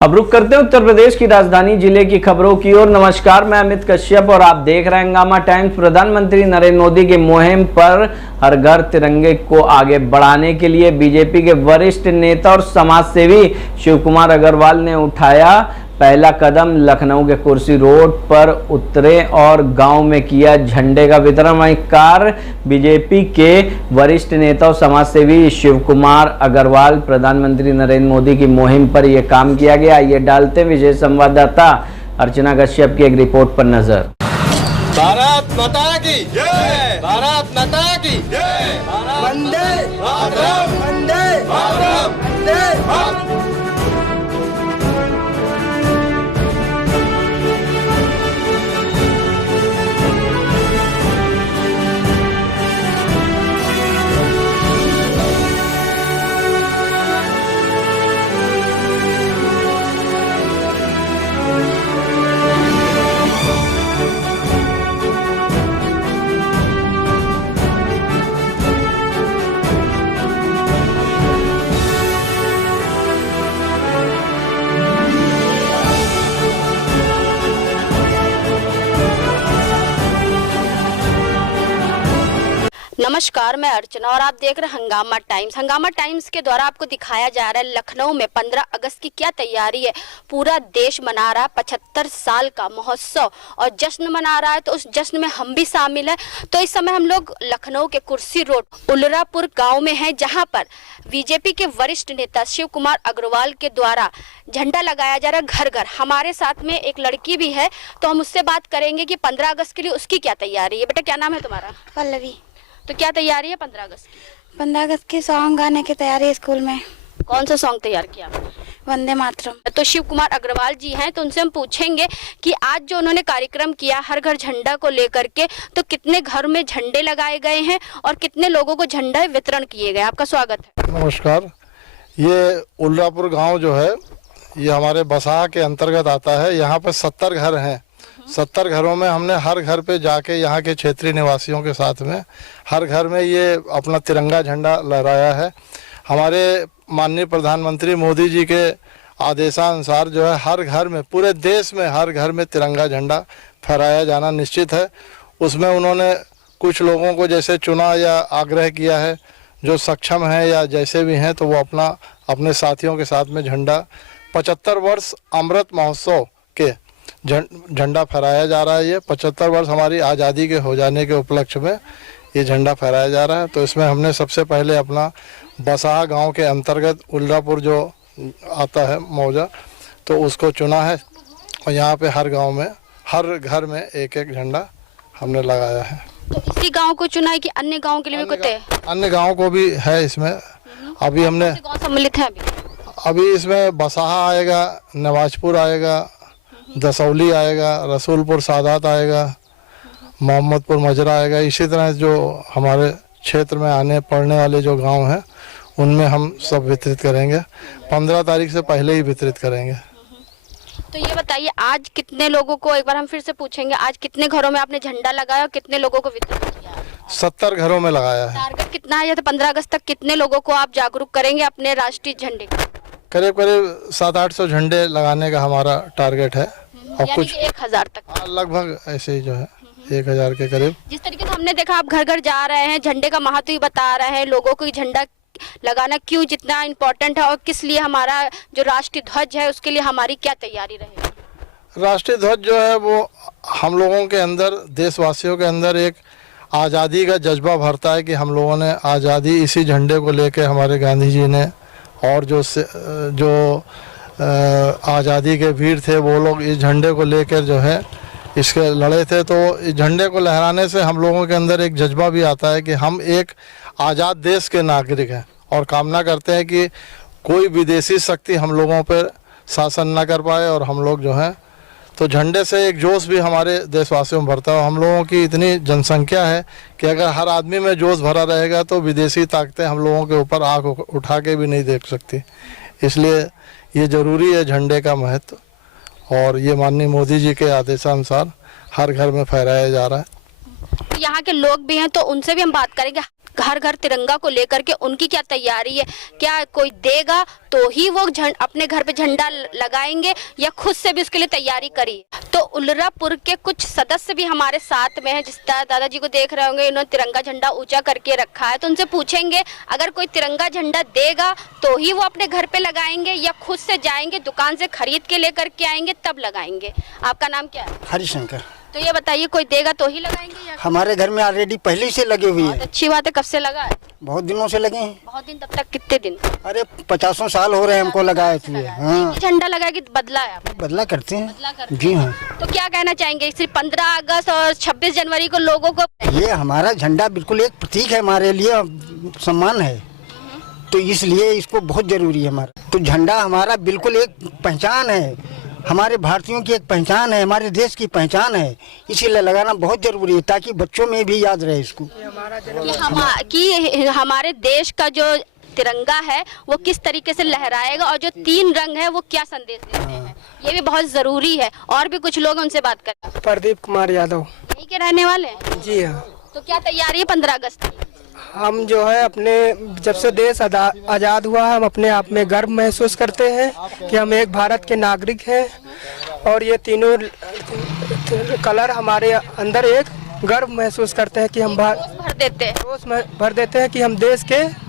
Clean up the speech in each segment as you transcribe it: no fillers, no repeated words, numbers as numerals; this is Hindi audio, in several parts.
अब रुक करते हैं उत्तर प्रदेश की राजधानी जिले की खबरों की ओर। नमस्कार, मैं अमित कश्यप और आप देख रहे हैं हंगामा टाइम्स। प्रधानमंत्री नरेंद्र मोदी की मुहिम पर हर घर तिरंगे को आगे बढ़ाने के लिए बीजेपी के वरिष्ठ नेता और समाजसेवी शिव कुमार अग्रवाल ने उठाया पहला कदम। लखनऊ के कुर्सी रोड पर उतरे और गांव में किया झंडे का वितरण। वहीं कार बीजेपी के वरिष्ठ नेता और समाजसेवी शिव कुमार अग्रवाल प्रधानमंत्री नरेंद्र मोदी की मुहिम पर यह काम किया गया। ये डालते विशेष संवाददाता अर्चना कश्यप की एक रिपोर्ट पर नजर। भारत माता की जय, भारत माता की जय, वंदे मातरम, वंदे मातरम, वंदे मातरम। नमस्कार, मैं अर्चना और आप देख रहे हैं हंगामा टाइम्स। हंगामा टाइम्स के द्वारा आपको दिखाया जा रहा है लखनऊ में 15 अगस्त की क्या तैयारी है। पूरा देश मना रहा है 75 साल का महोत्सव और जश्न मना रहा है, तो उस जश्न में हम भी शामिल हैं। तो इस समय हम लोग लखनऊ के कुर्सी रोड उल्लापुर गांव में हैं, जहां पर बीजेपी के वरिष्ठ नेता शिव कुमार अग्रवाल के द्वारा झंडा लगाया जा रहा है घर घर। हमारे साथ में एक लड़की भी है, तो हम उससे बात करेंगे कि 15 अगस्त के लिए उसकी क्या तैयारी है। बेटा, क्या नाम है तुम्हारा? पल्लवी। तो क्या तैयारी है 15 अगस्त की? 15 अगस्त की सॉन्ग गाने की तैयारी है स्कूल में। कौन सा सॉन्ग तैयार किया आपने? वंदे मातरम। तो शिव कुमार अग्रवाल जी हैं, तो उनसे हम पूछेंगे कि आज जो उन्होंने कार्यक्रम किया हर घर झंडा को लेकर के, तो कितने घर में झंडे लगाए गए हैं और कितने लोगों को झंडा वितरण किए गए। आपका स्वागत है। नमस्कार। ये उल्लापुर गांव जो है ये हमारे बसाह के अंतर्गत आता है। यहाँ पर 70 घर हैं। 70 घरों में हमने हर घर पे जाके यहाँ के क्षेत्रीय निवासियों के साथ में हर घर में ये अपना तिरंगा झंडा लहराया है। हमारे माननीय प्रधानमंत्री मोदी जी के आदेशानुसार जो है हर घर में, पूरे देश में हर घर में तिरंगा झंडा फहराया जाना निश्चित है। उसमें उन्होंने कुछ लोगों को जैसे चुना या आग्रह किया है, जो सक्षम हैं या जैसे भी हैं, तो वो अपने साथियों के साथ में झंडा 75 वर्ष अमृत महोत्सव के झंडा फहराया जा रहा है। ये 75 वर्ष हमारी आज़ादी के हो जाने के उपलक्ष्य में ये झंडा फहराया जा रहा है। तो इसमें हमने सबसे पहले अपना बसाह गांव के अंतर्गत उल्लापुर जो आता है मौजा, तो उसको चुना है और यहाँ पे हर गांव में हर घर में एक एक झंडा हमने लगाया है। तो इसी गांव को चुना है कि अन्य गांव के लिए भी कुछ है? अन्य गाँव को भी है इसमें। अभी हमने कौन सम्मिलित है अभी इसमें बसाह आएगा, नवाजपुर आएगा, दसौली आएगा, रसूलपुर सादात आएगा, मोहम्मदपुर मजरा आएगा। इसी तरह जो हमारे क्षेत्र में आने पड़ने वाले जो गांव हैं उनमें हम सब वितरित करेंगे। 15 तारीख से पहले ही वितरित करेंगे। तो ये बताइए, आज कितने लोगों को, एक बार हम फिर से पूछेंगे, आज कितने घरों में आपने झंडा लगाया और कितने लोगों को वितरित किया? 70 घरों में लगाया है। टारगेट कितना है? या तो 15 अगस्त तक कितने लोगों को आप जागरूक करेंगे अपने राष्ट्रीय झंडे का? करीब करीब 700-800 झंडे लगाने का हमारा टारगेट है। और कुछ 1000 तक लगभग ऐसे ही जो है 1000 के करीब। जिस तरीके से हमने देखा आप घर घर जा रहे हैं, झंडे का महत्व ही बता रहे हैं लोगों को, झंडा लगाना क्यों जितना इम्पोर्टेंट है और किस लिए हमारा जो राष्ट्रीय ध्वज है उसके लिए हमारी क्या तैयारी रहेगी। राष्ट्रीय ध्वज जो है वो हम लोगों के अंदर, देशवासियों के अंदर एक आज़ादी का जज्बा भरता है कि हम लोगों ने आज़ादी इसी झंडे को लेके, हमारे गांधी जी ने और जो आज़ादी के वीर थे वो लोग इस झंडे को लेकर जो है इसके लड़े थे। तो इस झंडे को लहराने से हम लोगों के अंदर एक जज्बा भी आता है कि हम एक आज़ाद देश के नागरिक हैं और कामना करते हैं कि कोई विदेशी शक्ति हम लोगों पर शासन ना कर पाए। और हम लोग जो हैं तो झंडे से एक जोश भी हमारे देशवासियों में भरता है। हम लोगों की इतनी जनसंख्या है कि अगर हर आदमी में जोश भरा रहेगा तो विदेशी ताकतें हम लोगों के ऊपर आँख उठा के भी नहीं देख सकती। इसलिए ये ज़रूरी है झंडे का महत्व, और ये माननीय मोदी जी के आदेशानुसार हर घर में फहराया जा रहा है। यहाँ के लोग भी हैं, तो उनसे भी हम बात करेंगे। हर घर तिरंगा को लेकर के उनकी क्या तैयारी है, क्या कोई देगा तो ही वो अपने घर पे झंडा लगाएंगे या खुद से भी उसके लिए तैयारी करी। तो उल्लापुर के कुछ सदस्य भी हमारे साथ में हैं, जिस तरह दादाजी को देख रहे होंगे इन्होंने तिरंगा झंडा ऊंचा करके रखा है, तो उनसे पूछेंगे अगर कोई तिरंगा झंडा देगा तो ही वो अपने घर पे लगाएंगे या खुद से जाएंगे दुकान से खरीद के लेकर के आएंगे तब लगाएंगे। आपका नाम क्या है? हरिशंकर। तो ये बताइए कोई देगा तो ही लगाएंगे या? हमारे घर में ऑलरेडी पहले से लगे हुए हैं। अच्छी बात है। कब से लगा है? बहुत दिनों से लगे हैं। बहुत दिन? तब तक कितने दिन? अरे 50 साल हो रहे हैं हमको लगाए थे। हाँ, झंडा लगा कि बदला है आपने? बदला करते हैं। बदला करते जी हाँ। तो क्या कहना चाहेंगे सिर्फ 15 अगस्त और 26 जनवरी को लोगों को? ये हमारा झंडा बिल्कुल एक प्रतीक है, हमारे लिए सम्मान है, तो इसलिए इसको बहुत जरूरी है हमारा। तो झंडा हमारा बिल्कुल एक पहचान है, हमारे भारतीयों की एक पहचान है, हमारे देश की पहचान है, इसीलिए लगाना बहुत जरूरी है ताकि बच्चों में भी याद रहे इसको कि हमारे देश का जो तिरंगा है वो किस तरीके से लहराएगा और जो 3 रंग है वो क्या संदेश देते हैं, ये भी बहुत जरूरी है। और भी कुछ लोग उनसे बात करें। प्रदीप कुमार यादव। यहीं के रहने वाले हैं? जी हाँ। तो क्या तैयारी है 15 अगस्त की? हम जो है अपने जब से देश आज़ाद हुआ है हम अपने आप में गर्व महसूस करते हैं कि हम एक भारत के नागरिक हैं और ये तीनों कलर हमारे अंदर एक गर्व महसूस करते हैं कि हम भर देते हैं कि हम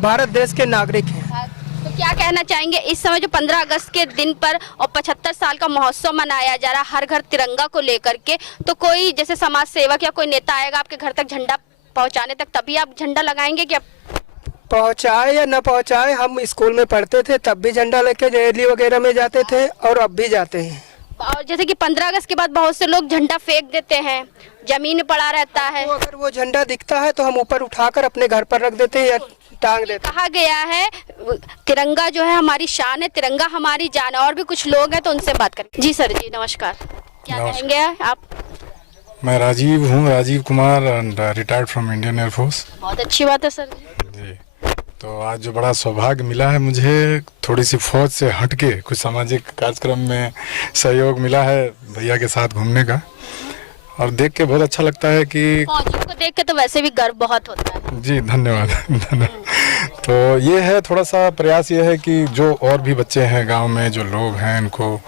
भारत देश के नागरिक हैं। तो क्या कहना चाहेंगे इस समय जो 15 अगस्त के दिन पर और 75 साल का महोत्सव मनाया जा रहा है हर घर तिरंगा को लेकर के, तो कोई जैसे समाज सेवक या कोई नेता आएगा आपके घर तक झंडा पहुंचाने तक, तभी आप झंडा लगाएंगे? क्या पहुंचाए या न पहुंचाए, हम स्कूल में पढ़ते थे तब भी झंडा लेके रैली वगैरह में जाते थे और अब भी जाते हैं। और जैसे कि 15 अगस्त के बाद बहुत से लोग झंडा फेंक देते हैं, जमीन पड़ा रहता है, तो अगर वो झंडा दिखता है तो हम ऊपर उठाकर अपने घर पर रख देते हैं या टांग देते हैं। कहा गया है तिरंगा जो है हमारी शान है, तिरंगा हमारी जान है। और भी कुछ लोग हैं तो उनसे बात करें। जी सर जी नमस्कार, क्या कहेंगे आप? मैं राजीव हूँ, Rajiv Kumar, retired from Indian air force. बहुत अच्छी बात है सर जी। तो आज जो बड़ा सौभाग्य मिला है मुझे, थोड़ी सी फौज से हटके कुछ सामाजिक कार्यक्रम में सहयोग मिला है भैया के साथ घूमने का, और देख के बहुत अच्छा लगता है कि फौजियों को देख के तो वैसे भी गर्व बहुत होता है। जी धन्यवाद। तो ये है थोड़ा सा प्रयास ये है कि जो और भी बच्चे हैं गांव में, जो लोग हैं, इनको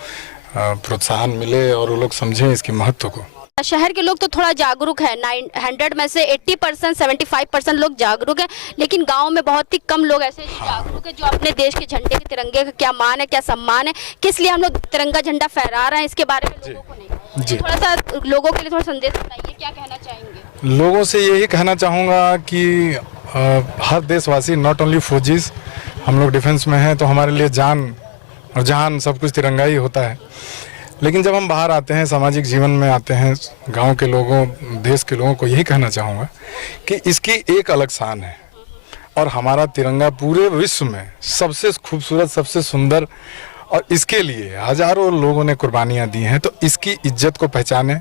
प्रोत्साहन मिले और वो लोग समझें इसकी महत्व को। शहर के लोग तो थोड़ा जागरूक है, 100 में से 80% 75% लोग जागरूक हैं, लेकिन गांव में बहुत ही कम लोग ऐसे जागरूक हैं जो अपने देश के झंडे के तिरंगे का क्या मान है, क्या सम्मान है, किस लिए हम लोग तिरंगा झंडा फहरा रहे हैं, इसके बारे में लोगों को नहीं। जी। थोड़ा सा लोगों के लिए थोड़ा संदेश बताइए, क्या कहना चाहेंगे? लोगों से यही कहना चाहूँगा कि हर देशवासी, नॉट ओनली फौजीज, हम लोग डिफेंस में हैं तो हमारे लिए जान और जहान सब कुछ तिरंगा ही होता है। लेकिन जब हम बाहर आते हैं, सामाजिक जीवन में आते हैं, गांव के लोगों, देश के लोगों को यही कहना चाहूँगा कि इसकी एक अलग शान है और हमारा तिरंगा पूरे विश्व में सबसे खूबसूरत, सबसे सुंदर, और इसके लिए हजारों लोगों ने कुर्बानियाँ दी हैं। तो इसकी इज्जत को पहचानें,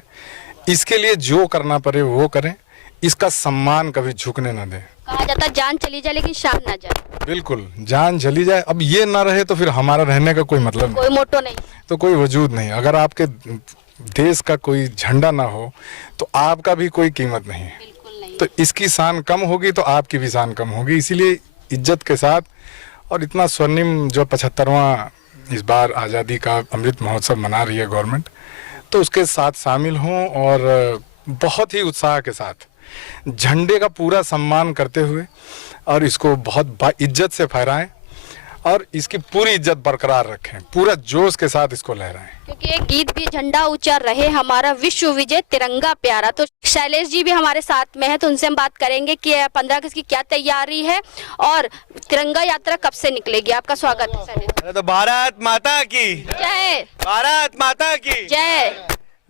इसके लिए जो करना पड़े वो करें, इसका सम्मान कभी झुकने न दें। कहा जाता है जान चली जाए लेकिन शान ना जाए। बिल्कुल, जान चली जाए, अब ये ना रहे तो फिर हमारा रहने का कोई मतलब कोई मोटो नहीं, तो कोई वजूद नहीं। अगर आपके देश का कोई झंडा ना हो तो आपका भी कोई कीमत नहीं है। बिल्कुल नहीं। तो इसकी शान कम होगी तो आपकी भी शान कम होगी। इसीलिए इज्जत के साथ, और इतना स्वर्णिम जो 75वां इस बार आज़ादी का अमृत महोत्सव मना रही है गवर्नमेंट, तो उसके साथ शामिल हों और बहुत ही उत्साह के साथ झंडे का पूरा सम्मान करते हुए और इसको बहुत इज्जत से फहराएं और इसकी पूरी इज्जत बरकरार रखें, पूरा जोश के साथ इसको लहराएं। क्योंकि एक गीत भी, झंडा ऊंचा रहे हमारा विश्व विजय तिरंगा प्यारा। तो शैलेश जी भी हमारे साथ में है, तो उनसे हम बात करेंगे कि 15 अगस्त की क्या तैयारी है और तिरंगा यात्रा कब से निकलेगी। आपका स्वागत है शैलेश। तो भारत माता की जय, भारत माता की जय।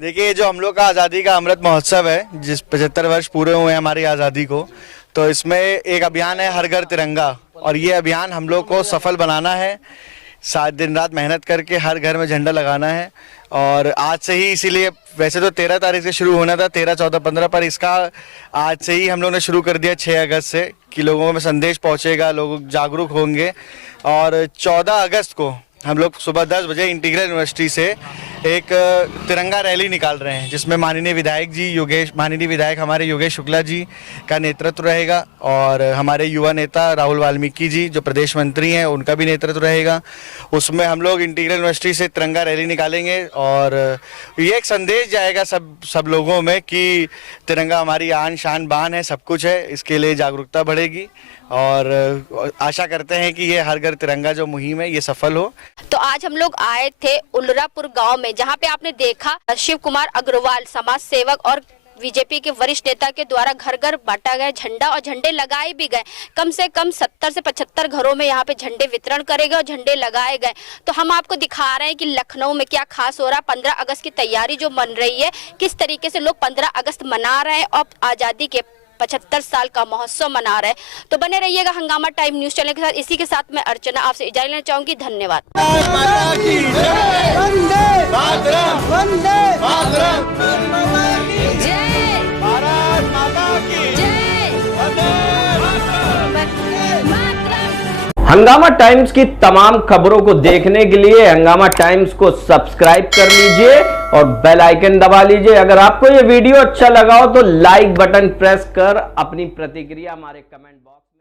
देखिए, जो हम लोग का आज़ादी का अमृत महोत्सव है, जिस 75 वर्ष पूरे हुए हैं हमारी आज़ादी को, तो इसमें एक अभियान है हर घर तिरंगा, और ये अभियान हम लोग को सफल बनाना है। 7 दिन रात मेहनत करके हर घर में झंडा लगाना है। और आज से ही, इसीलिए वैसे तो 13 तारीख से शुरू होना था, 13, 14, 15, पर इसका आज से ही हम लोग ने शुरू कर दिया 6 अगस्त से, कि लोगों में संदेश पहुंचेगा, लोग जागरूक होंगे। और 14 अगस्त को हम लोग सुबह 10 बजे इंटीग्रल यूनिवर्सिटी से एक तिरंगा रैली निकाल रहे हैं, जिसमें माननीय विधायक हमारे योगेश शुक्ला जी का नेतृत्व रहेगा और हमारे युवा नेता राहुल वाल्मीकि जी जो प्रदेश मंत्री हैं उनका भी नेतृत्व रहेगा। उसमें हम लोग इंटीग्रल यूनिवर्सिटी से तिरंगा रैली निकालेंगे और ये एक संदेश जाएगा सब लोगों में कि तिरंगा हमारी आन शान बान है, सब कुछ है। इसके लिए जागरूकता बढ़ेगी और आशा करते हैं कि ये हर घर तिरंगा जो मुहिम है ये सफल हो। तो आज हम लोग आए थे उल्लापुर गांव में, जहां पे आपने देखा शिव कुमार अग्रवाल समाज सेवक और बीजेपी के वरिष्ठ नेता के द्वारा घर घर बांटा गया झंडा और झंडे लगाए भी गए। कम से कम 70 से 75 घरों में यहाँ पे झंडे वितरण करे गए और झंडे लगाए गए। तो हम आपको दिखा रहे हैं कि लखनऊ में क्या खास हो रहा है। 15 अगस्त की तैयारी जो बन रही है, किस तरीके से लोग 15 अगस्त मना रहे हैं और आज़ादी के 75 साल का महोत्सव मना रहे हैं। तो बने रहिएगा हंगामा टाइम न्यूज चैनल के साथ। इसी के साथ मैं अर्चना आपसे इजाजत लेना चाहूंगी। धन्यवाद। हंगामा टाइम्स की तमाम खबरों को देखने के लिए हंगामा टाइम्स को सब्सक्राइब कर लीजिए और बेल आइकन दबा लीजिए। अगर आपको ये वीडियो अच्छा लगा हो तो लाइक बटन प्रेस कर अपनी प्रतिक्रिया हमारे कमेंट बॉक्स में